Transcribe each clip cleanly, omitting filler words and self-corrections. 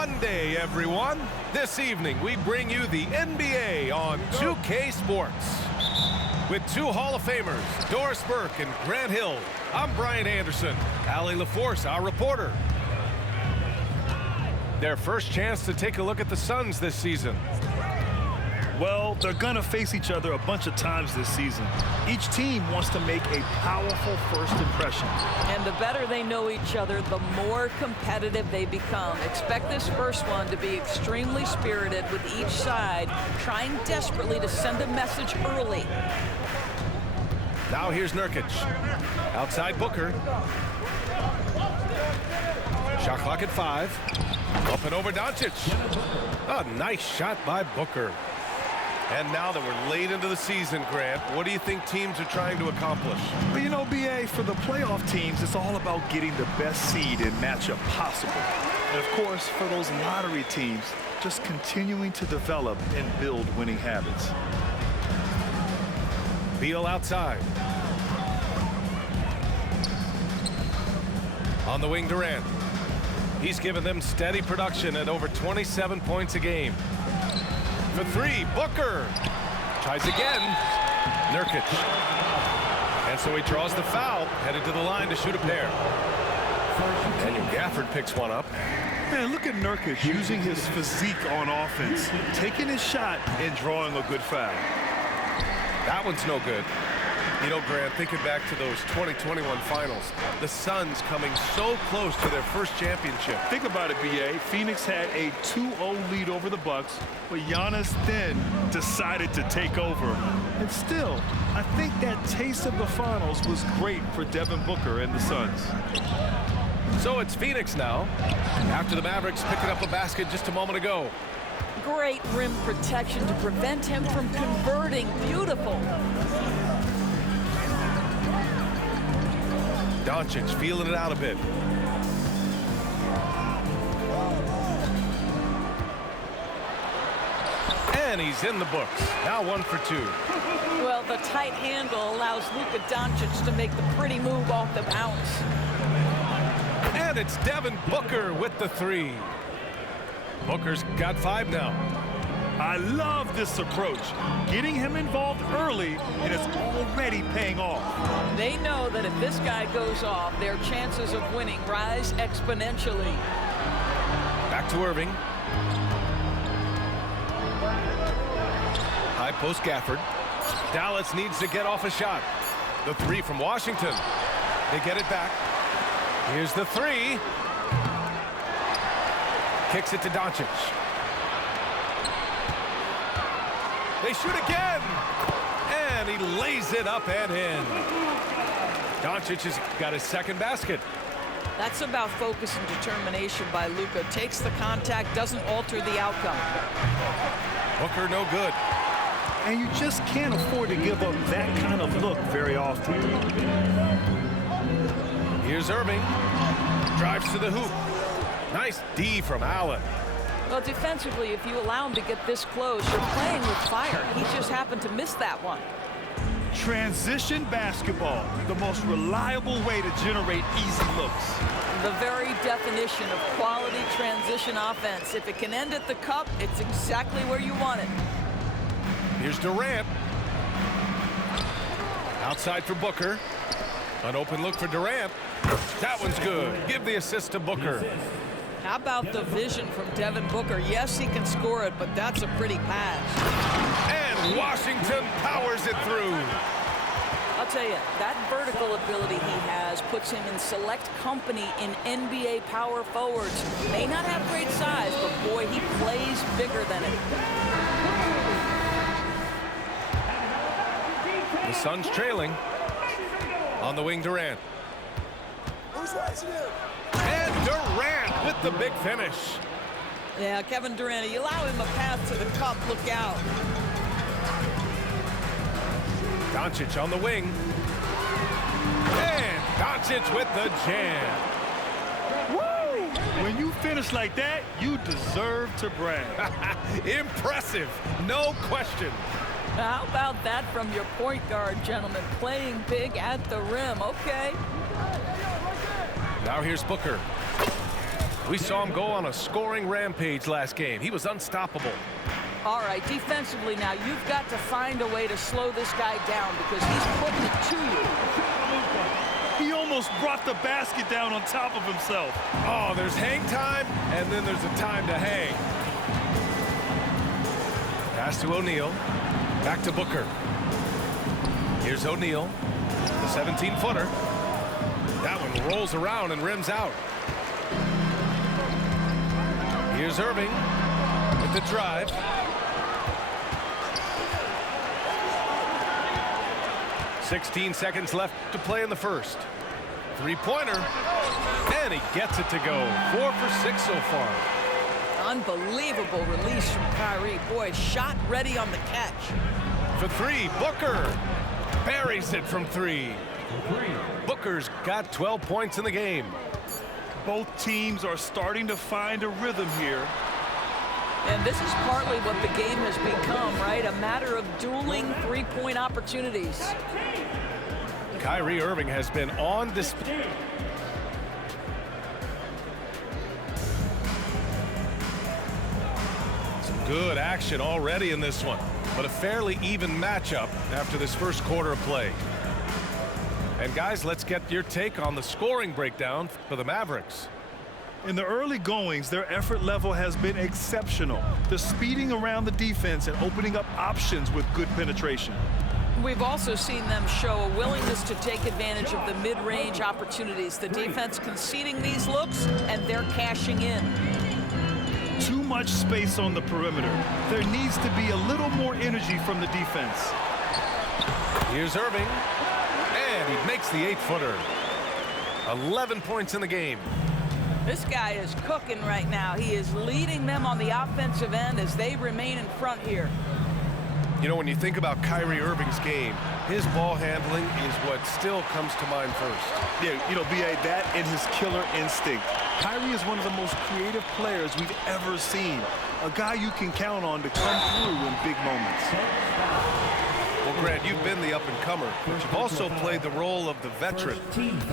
Monday, everyone. This evening, we bring you the NBA on 2K Sports. With two Hall of Famers, Doris Burke and Grant Hill, I'm Brian Anderson. Allie LaForce, our reporter. Their first chance to take a look at the Suns this season. Well, they're going to face each other a bunch of times this season. Each team wants to make a powerful first impression. And the better they know each other, the more competitive they become. Expect this first one to be extremely spirited, with each side trying desperately to send a message early. Now here's Nurkic. Outside Booker. Shot clock at 5. Up and over Doncic. A nice shot by Booker. And now that we're late into the season, Grant, what do you think teams are trying to accomplish? Well, you know, B.A., for the playoff teams, it's all about getting the best seed and matchup possible. And, of course, for those lottery teams, just continuing to develop and build winning habits. Beal outside. On the wing, Durant. He's given them steady production at over 27 points a game. For 3, Booker. Tries again. Nurkic. And so he draws the foul, headed to the line to shoot a pair. Daniel Gafford picks one up. Man, look at Nurkic using his physique on offense, taking his shot and drawing a good foul. That one's no good. You know, Grant, thinking back to those 2021 finals, the Suns coming so close to their first championship. Think about it, B.A. Phoenix had a 2-0 lead over the Bucks, but Giannis then decided to take over. And still, I think that taste of the finals was great for Devin Booker and the Suns. So it's Phoenix now, after the Mavericks picking up a basket just a moment ago. Great rim protection to prevent him from converting. Beautiful. Doncic feeling it out a bit. And he's in the books. Now 1 for 2. Well, the tight handle allows Luka Doncic to make the pretty move off the bounce. And it's Devin Booker with the 3. Booker's got 5 now. I love this approach. Getting him involved early, and it's already paying off. They know that if this guy goes off, their chances of winning rise exponentially. Back to Irving. High post Gafford. Dallas needs to get off a shot. The 3 from Washington. They get it back. Here's the 3. Kicks it to Doncic. They shoot again, and he lays it up and in. Doncic has got his second basket. That's about focus and determination by Luka. Takes the contact, doesn't alter the outcome. Booker no good. And you just can't afford to give up that kind of look very often. Here's Irving. Drives to the hoop. Nice D from Allen. Well, defensively, if you allow him to get this close, you're playing with fire. He just happened to miss that one. Transition basketball, the most reliable way to generate easy looks. The very definition of quality transition offense. If it can end at the cup, it's exactly where you want it. Here's Durant. Outside for Booker. An open look for Durant. That one's good. Give the assist to Booker. How about the vision from Devin Booker? Yes, he can score it, but that's a pretty pass. And Washington powers it through. I'll tell you, that vertical ability he has puts him in select company in NBA power forwards. May not have great size, but boy, he plays bigger than it. The Suns trailing. On the wing, Durant. And Durant with the big finish. Yeah, Kevin Durant, you allow him a path to the cup, look out. Doncic on the wing. And Doncic with the jam. Woo! When you finish like that, you deserve to brag. Impressive, no question. How about that from your point guard, gentlemen? Playing big at the rim, okay. Now here's Booker. We saw him go on a scoring rampage last game. He was unstoppable. All right, defensively now, you've got to find a way to slow this guy down because he's putting it to you. He almost brought the basket down on top of himself. Oh, there's hang time, and then there's a time to hang. Pass to O'Neal. Back to Booker. Here's O'Neal, the 17-footer. That one rolls around and rims out. Here's Irving with the drive. "16 seconds left to play in the first. Three-pointer, and he gets it to go. 4 for 6 so far. Unbelievable release from KYRE. Boy, shot ready on the catch. For three, Booker buries it from three. Booker's got 12 points in the game. Both teams are starting to find a rhythm here. And this is partly what the game has become, right? A matter of dueling three-point opportunities. KYRE Irving has been on display. Some good action already in this one, but a fairly even matchup after this first quarter of play. And guys, let's get your take on the scoring breakdown for the Mavericks. In the early goings, their effort level has been exceptional. The speeding around the defense and opening up options with good penetration. We've also seen them show a willingness to take advantage of the mid-range opportunities. The defense conceding these looks, and they're cashing in. Too much space on the perimeter. There needs to be a little more energy from the defense. Here's Irving, and he makes the 8-footer. 11 points in the game. This guy is cooking right now. He is leading them on the offensive end as they remain in front here. You know, when you think about KYRE Irving's game, his ball handling is what still comes to mind first. Yeah, you know, B.A., that and his killer instinct. KYRE is one of the most creative players we've ever seen. A guy you can count on to come through in big moments. Well, Grant, you've been the up-and-comer, but you've also played the role of the veteran.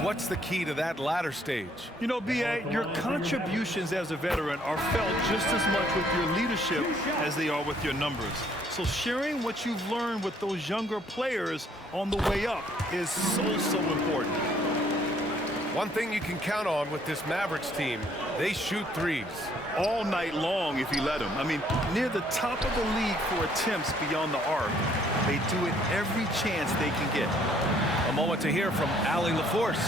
What's the key to that latter stage? You know, B.A., your contributions as a veteran are felt just as much with your leadership as they are with your numbers. So sharing what you've learned with those younger players on the way up is so important. One thing you can count on with this Mavericks team, they shoot threes. All night long if you let them. I mean, near the top of the league for attempts beyond the arc. They do it every chance they can get. A moment to hear from Allie LaForce.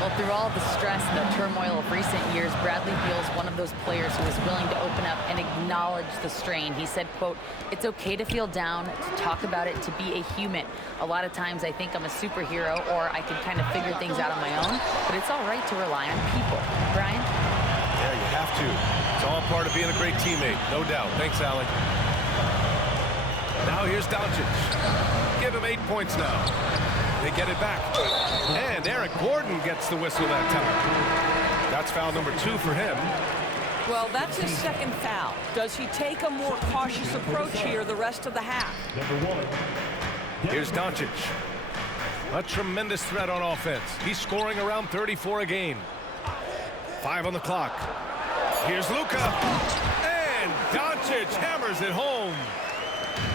Well, through all the stress and the turmoil of recent years, Bradley Beal's one of those players who is willing to open up and acknowledge the strain. He said, quote, "It's okay to feel down, to talk about it, to be a human. A lot of times I think I'm a superhero or I can kind of figure things out on my own, but it's all right to rely on people." Brian? Yeah, you have to. It's all part of being a great teammate, no doubt. Thanks, Allie. Now here's Doncic. Give him 8 points now. They get it back. And Eric Gordon gets the whistle that time. That's foul number 2 for him. Well, that's his second foul. Does he take a more cautious approach here the rest of the half? Here's Doncic. A tremendous threat on offense. He's scoring around 34 a game. 5 on the clock. Here's Luka. And Doncic hammers it home.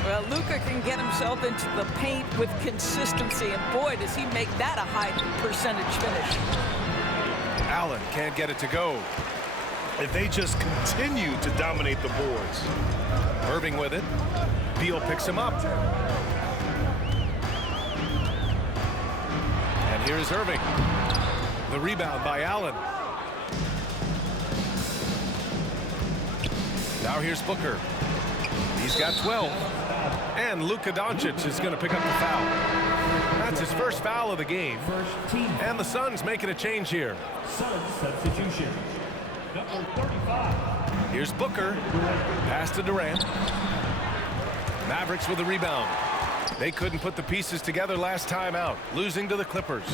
Well, Luka can get himself into the paint with consistency, and boy, does he make that a high percentage finish. Allen can't get it to go. And they just continue to dominate the boards. Irving with it. Beal picks him up. And here's Irving. The rebound by Allen. Now here's Booker. He's got 12. And Luka Doncic is going to pick up the foul. That's his first foul of the game. And the Suns making a change here. Suns substitution. Number 35. Here's Booker. Pass to Durant. Mavericks with the rebound. They couldn't put the pieces together last time out, losing to the Clippers.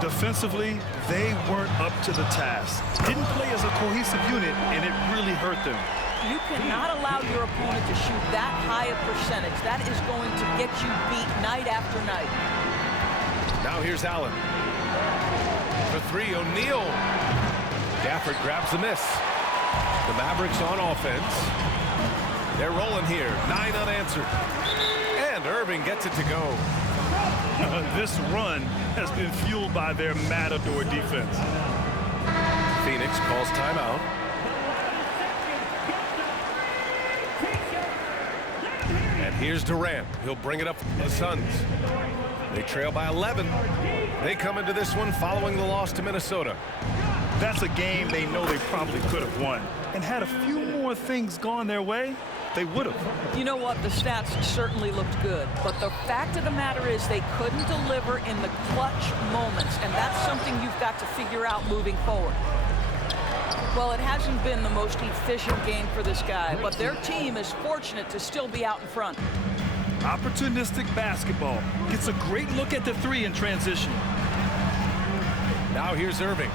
Defensively, they weren't up to the task. Didn't play as a cohesive unit, and it really hurt them. You cannot allow your opponent to shoot that high a percentage. That is going to get you beat night after night. Now here's Allen. For 3, O'Neal. Gafford grabs the miss. The Mavericks on offense. They're rolling here. 9 unanswered. And Irving gets it to go. This run has been fueled by their Matador defense. Phoenix calls timeout. And here's Durant. He'll bring it up for the Suns. They trail by 11. They come into this one following the loss to Minnesota. That's a game they know they probably could have won. And had a few more things gone their way, they would have. You know what? The stats certainly looked good. But the fact of the matter is they couldn't deliver in the clutch moments. And that's something you've got to figure out moving forward. Well, it hasn't been the most efficient game for this guy, but their team is fortunate to still be out in front. Opportunistic basketball. Gets a great look at the three in transition. Now here's Irving.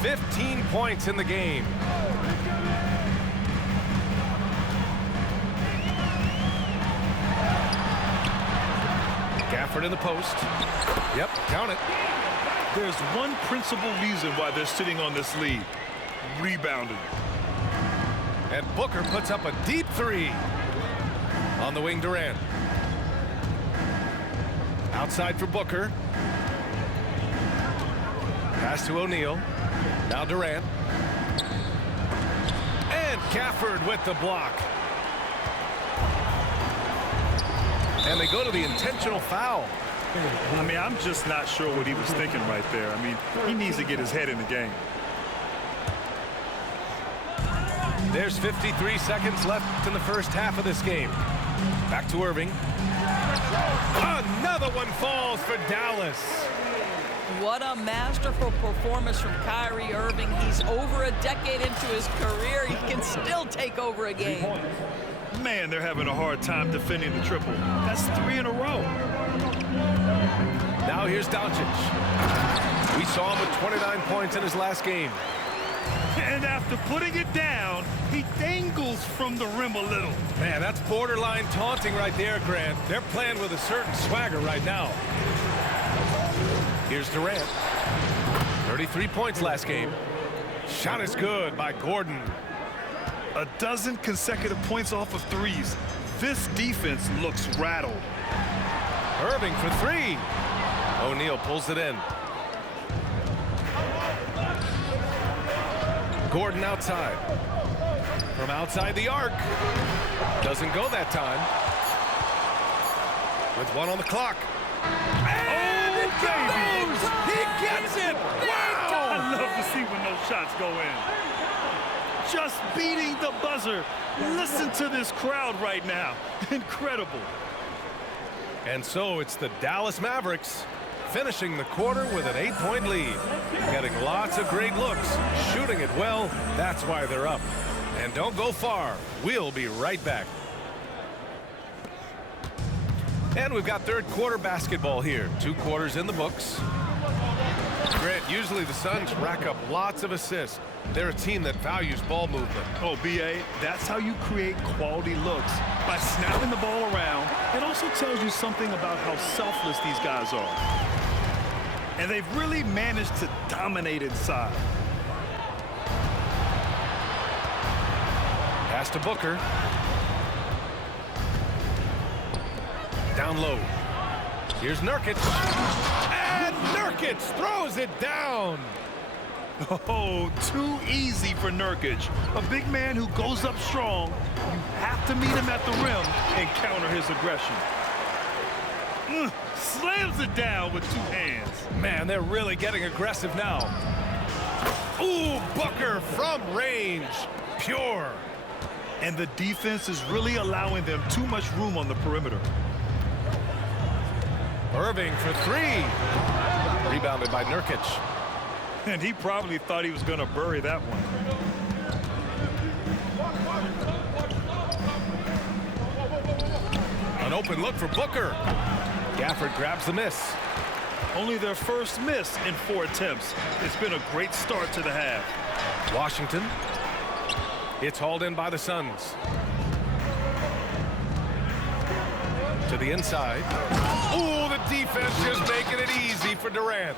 15 points in the game. Gafford in the post. Yep, count it. There's one principal reason why they're sitting on this lead. Rebounding. And Booker puts up a deep three. On the wing, Durant. Outside for Booker. Pass to O'Neal. Now Durant. And Gafford with the block. And they go to the intentional foul. I mean, I'm just not sure what he was thinking right there. I mean, he needs to get his head in the game. There's 53 seconds left in the first half of this game. Back to Irving. Another one falls for Dallas. What a masterful performance from KYRE Irving. He's over a decade into his career. He can still take over a game. Man, they're having a hard time defending the triple. That's 3 in a row. Now here's Doncic. We saw him with 29 points in his last game. And after putting it down, he dangles from the rim a little. Man, that's borderline taunting right there, Grant. They're playing with a certain swagger right now. Here's Durant. 33 points last game. Shot is good by Gordon. A dozen consecutive points off of threes. This defense looks rattled. Irving for 3. O'Neal pulls it in. Gordon outside. From outside the arc. Doesn't go that time. With 1 on the clock. And it goes! He gets it! Wow! I love to see when those shots go in. Just beating the buzzer. Listen to this crowd right now. Incredible. And so it's the Dallas Mavericks finishing the quarter with an 8-point lead. Getting lots of great looks, shooting it well. That's why they're up. And don't go far. We'll be right back. And we've got third quarter basketball here. 2 quarters in the books. Grant, usually the Suns rack up lots of assists. They're a team that values ball movement. Oh, B.A., that's how you create quality looks. By snapping the ball around, it also tells you something about how selfless these guys are. And they've really managed to dominate inside. Pass to Booker. Down low. Here's Nurkic. And Nurkic throws it down. Oh, too easy for Nurkic. A big man who goes up strong. You have to meet him at the rim and counter his aggression. Slams it down with 2 hands. Man, they're really getting aggressive now. Ooh, Booker from range. Pure. And the defense is really allowing them too much room on the perimeter. Irving for 3. Rebounded by Nurkic. And he probably thought he was going to bury that one. An open look for Booker. Gafford grabs the miss. Only their first miss in 4 attempts. It's been a great start to the half. Washington. It's hauled in by the Suns. To the inside. Ooh, the defense just making it easy for Durant.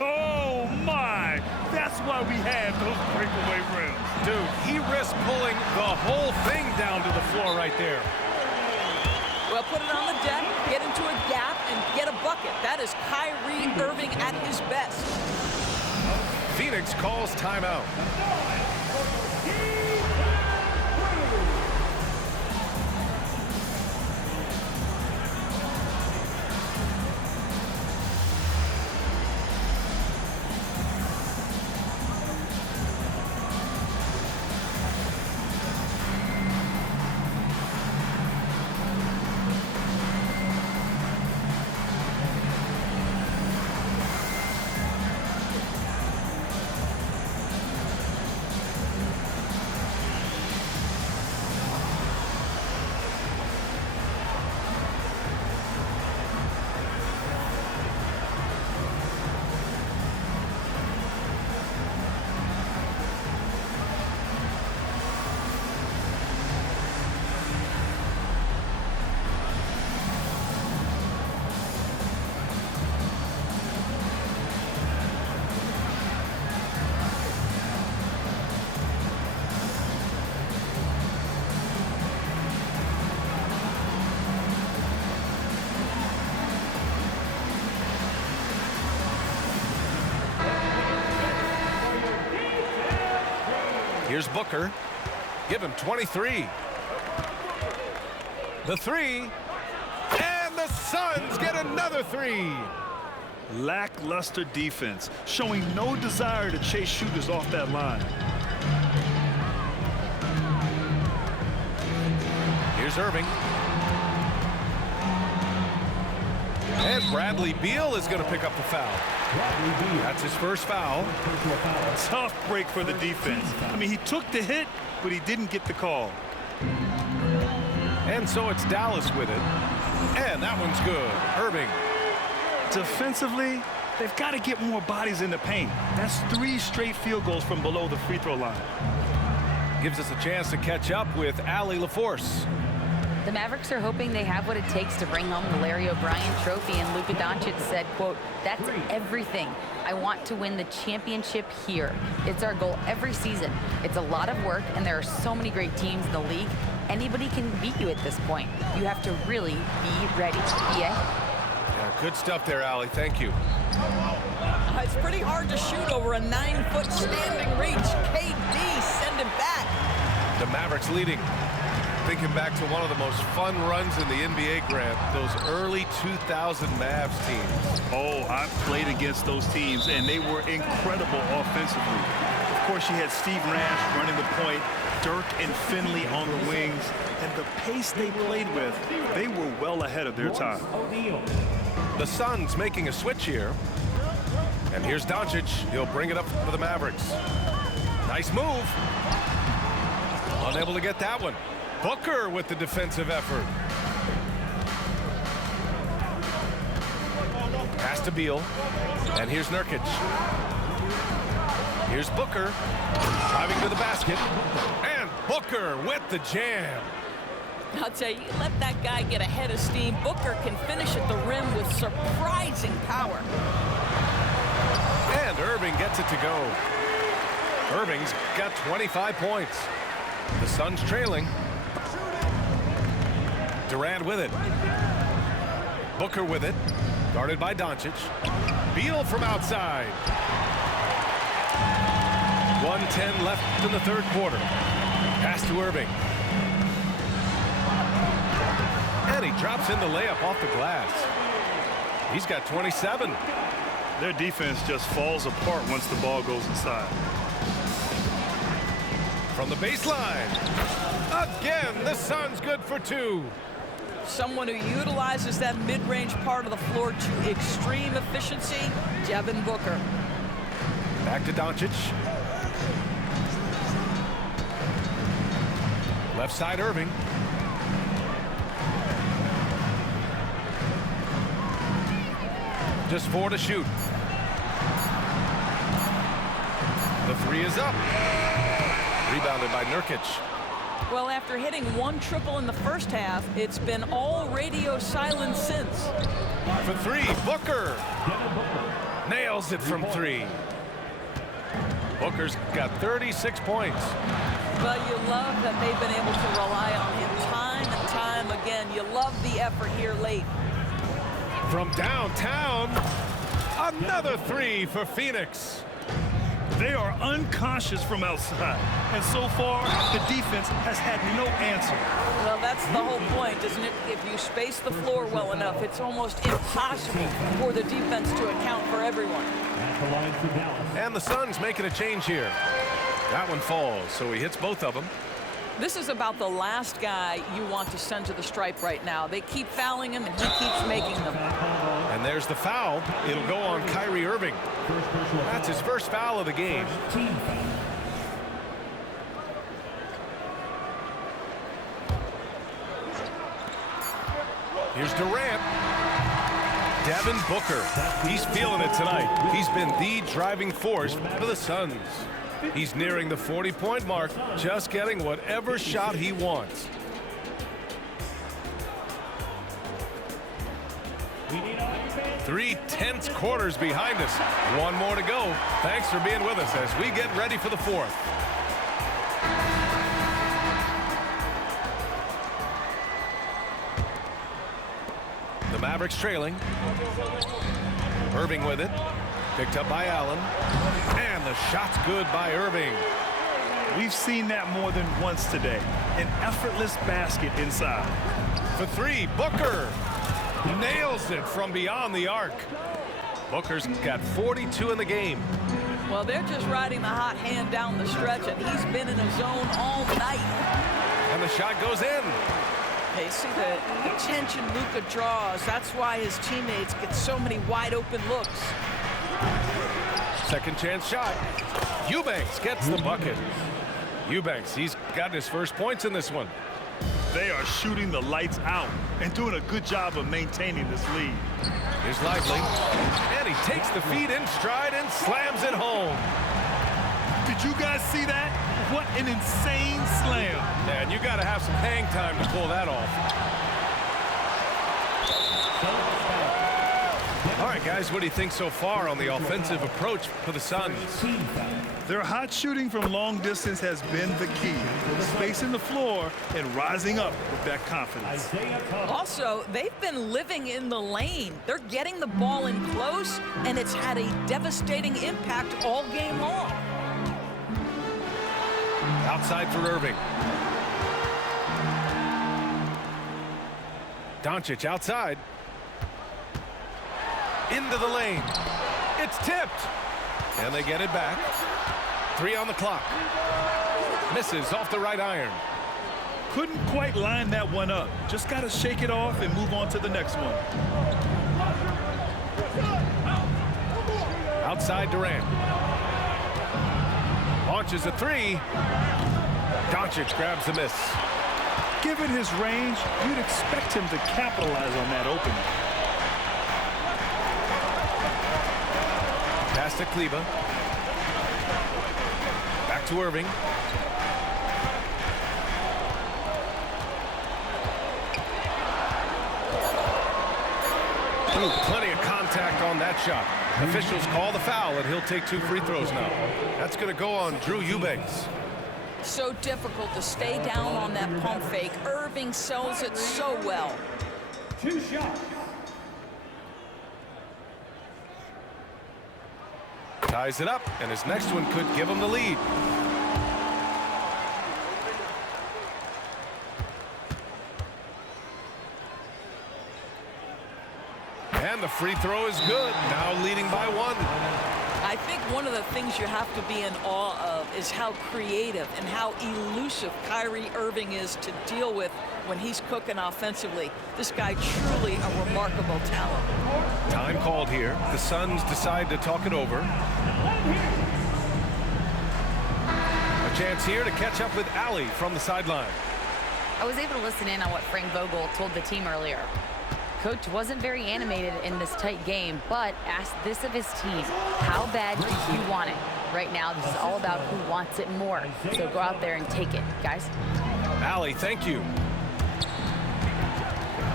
Oh, my. That's why we have those breakaway rims. Dude, he risked pulling the whole thing down to the floor right there. Well, put it on the deck, get into a gap, and get a bucket. That is KYRE Irving at his best. Phoenix calls timeout. Here's Booker. Give him 23. The three. And the Suns get another three. Lackluster defense, showing no desire to chase shooters off that line. Here's Irving. And Bradley Beal is going to pick up the foul. That's his first foul. Tough break for the defense. I mean, he took the hit, but he didn't get the call. And so it's Dallas with it. And that one's good. Irving. Defensively, they've got to get more bodies in the paint. That's 3 straight field goals from below the free throw line. Gives us a chance to catch up with Allie LaForce. The Mavericks are hoping they have what it takes to bring home the Larry O'Brien trophy, and Luka Doncic said, quote, "That's everything. I want to win the championship here. It's our goal every season. It's a lot of work, and there are so many great teams in the league. Anybody can beat you at this point. You have to really be ready." Yeah. Good stuff there, Allie. Thank you. It's pretty hard to shoot over a 9-foot standing reach. KD, send him back. The Mavericks leading. Thinking back to one of the most fun runs in the NBA, Grant, those early 2000 Mavs teams. Oh, I've played against those teams, and they were incredible offensively. Of course, you had Steve Nash running the point, Dirk and Finley on the wings, and the pace they played with, they were well ahead of their time. The Suns making a switch here. And here's Doncic. He'll bring it up for the Mavericks. Nice move. Unable to get that one. Booker with the defensive effort. Pass to Beal. And here's Nurkic. Here's Booker. Driving to the basket. And Booker with the jam. I'll tell you, let that guy get a head of steam. Booker can finish at the rim with surprising power. And Irving gets it to go. Irving's got 25 points. The Suns trailing. Durant with it. Booker with it. Guarded by Doncic. Beal from outside. 1:10 left in the third quarter. Pass to Irving. And he drops in the layup off the glass. He's got 27. Their defense just falls apart once the ball goes inside. From the baseline. Again, the Suns good for 2. Someone who utilizes that mid-range part of the floor to extreme efficiency, Devin Booker. Back to Doncic. Left side, Irving. Just 4 to shoot. The 3 is up. Rebounded by Nurkic. Well, after hitting 1 triple in the first half, it's been all radio silence since. For 3, Booker. Nails it from 3. Booker's got 36 points. Well, you love that they've been able to rely on him time and time again. You love the effort here late. From downtown, another 3 for Phoenix. They are unconscious from outside, and so far the defense has had no answer. Well, that's the whole point, isn't it? If you space the floor well enough, it's almost impossible for the defense to account for everyone. At the line for Dallas. And the Suns making a change here. That one falls, so he hits both of them. This is about the last guy you want to send to the stripe right now. They keep fouling him, and he keeps making them. And there's the foul. It'll go on KYRE Irving. That's his first foul of the game. Here's Durant. Devin Booker. He's feeling it tonight. He's been the driving force for the Suns. He's nearing the 40-point mark, just getting whatever shot he wants. Three tense quarters behind us. One more to go. Thanks for being with us as we get ready for the 4th. The Mavericks trailing. Irving with it. Picked up by Allen. And the shot's good by Irving. We've seen that more than once today. An effortless basket inside. For 3, Booker nails it from beyond the arc. Booker's got 42 in the game. Well, they're just riding the hot hand down the stretch, and he's been in a zone all night. And the shot goes in. Hey, see the attention Luka draws. That's why his teammates get so many wide open looks. Second chance shot. Eubanks gets the bucket. Eubanks, he's gotten his first points in this one. They are shooting the lights out and doing a good job of maintaining this lead. Here's Lively. And he takes the feed in stride and slams it home. Did you guys see that? What an insane slam. Man, you got to have some hang time to pull that off. All right, guys, what do you think so far on the offensive approach for the Suns? Their hot shooting from long distance has been the key. Spacing the floor and rising up with that confidence. Also, they've been living in the lane. They're getting the ball in close, and it's had a devastating impact all game long. Outside for Irving. Doncic outside. Into the lane. It's tipped. And they get it back. 3 on the clock. Misses off the right iron. Couldn't quite line that one up. Just got to shake it off and move on to the next one. Outside Durant. Launches a 3. Doncic grabs the miss. Given his range, you'd expect him to capitalize on that opening. Pass to Kleba. Back to Irving. Ooh, plenty of contact on that shot. Officials call the foul, and he'll take 2 free throws now. That's going to go on Drew Eubanks. So difficult to stay down on that pump fake. Irving sells it so well. 2 shots. Ties it up, and his next one could give him the lead. And the free throw is good. Now leading by 1. I think one of the things you have to be in awe of is how creative and how elusive KYRE Irving is to deal with when he's cooking offensively. This guy truly a remarkable talent. Time called here. The Suns decide to talk it over. A chance here to catch up with Allie from the sideline. I was able to listen in on what Frank Vogel told the team earlier. Coach wasn't very animated in this tight game, but asked this of his team: how bad do you want it? Right now, this is all about who wants it more. So go out there and take it, guys. Allie, thank you.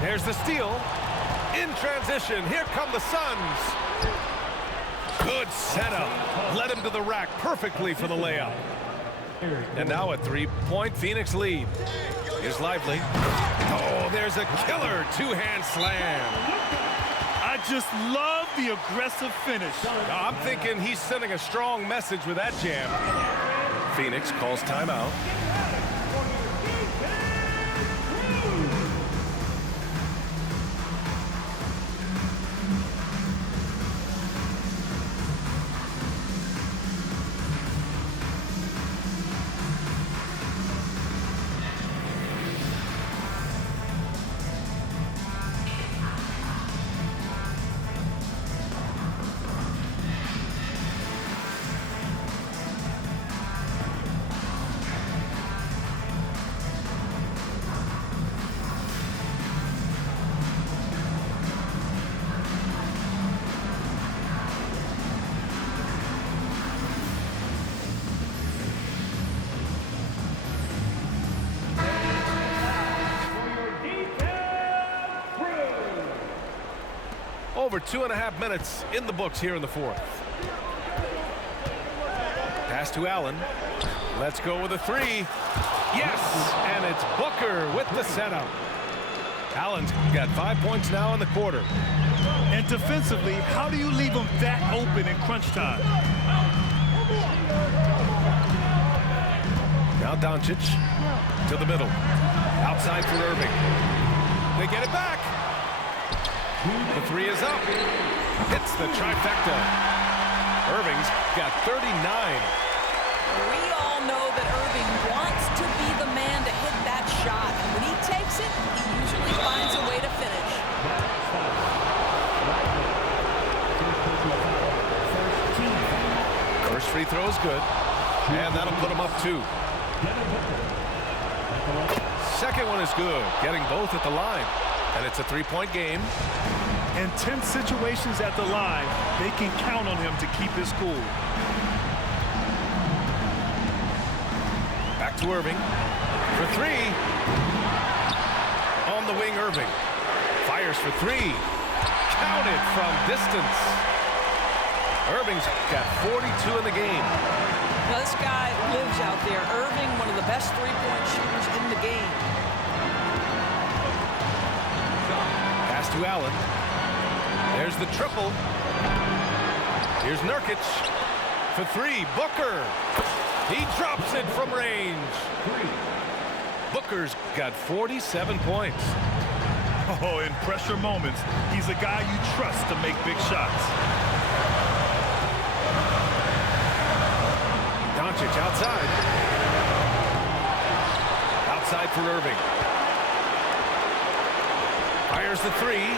There's the steal. In transition, here come the Suns. Good setup. Led him to the rack perfectly for the layup. And now a three-point Phoenix lead. Here's Lively. Oh, there's a killer two-hand slam. I just love the aggressive finish. I'm thinking he's sending a strong message with that jam. Phoenix calls timeout. Over 2.5 minutes in the books here in the fourth. Pass to Allen. Let's go with a three. Yes, and it's Booker with the setup. Allen's got 5 points now in the quarter. And defensively, how do you leave them that open in crunch time? Now Doncic to the middle. Outside for Irving. They get it back. The three is up. Hits the trifecta. Irving's got 39. We all know that Irving wants to be the man to hit that shot. And when he takes it, he usually finds a way to finish. First free throw is good. And that'll put him up 2. Second one is good. Getting both at the line. And it's a three-point game. In tense situations at the line, they can count on him to keep his cool. Back to Irving for three. On the wing, Irving fires for three. Counted from distance. Irving's got 42 in the game. Now, this guy lives out there. Irving, one of the best three-point shooters in the game. Pass to Allen. There's the triple. Here's Nurkic for three. Booker. He drops it from range. Booker's got 47 points. Oh, in pressure moments, he's a guy you trust to make big shots. Doncic outside. Outside for Irving. Fires the three.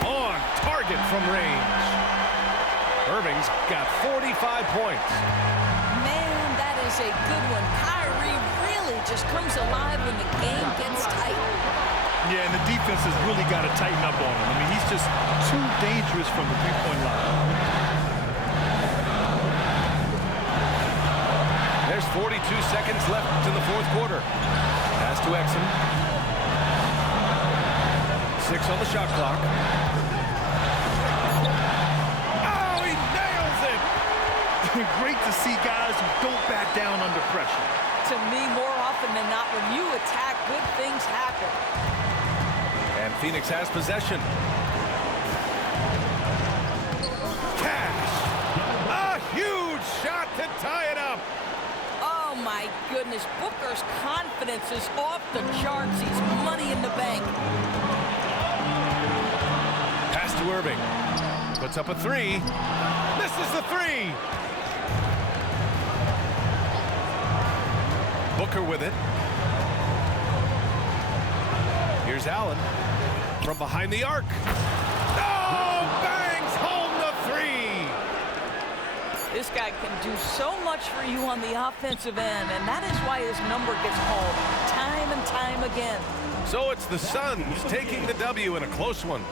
On target from range. Irving's got 45 points. Man, that is a good one. KYRE really just comes alive when the game gets tight. Yeah, and the defense has really got to tighten up on him. I mean, he's just too dangerous from the three-point line. There's 42 seconds left in the fourth quarter. Pass to Exum. 6 on the shot clock. Oh, he nails it! Great to see guys who don't back down under pressure. To me, more often than not, when you attack, good things happen. And Phoenix has possession. Cash! A huge shot to tie it up! Oh, my goodness. Booker's confidence is off the charts. He's money in the bank. Pass to Irving. Puts up a three. Misses the three. Booker with it. Here's Allen from behind the arc. Oh, bangs home the three. This guy can do so much for you on the offensive end, and that is why his number gets called time and time again. So it's the Suns taking the W in a close one.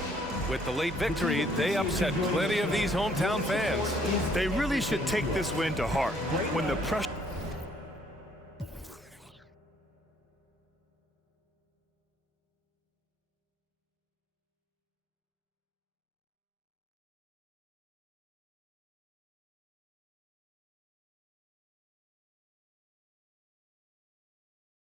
With the late victory, they upset plenty of these hometown fans. They really should take this win to heart. When the pressure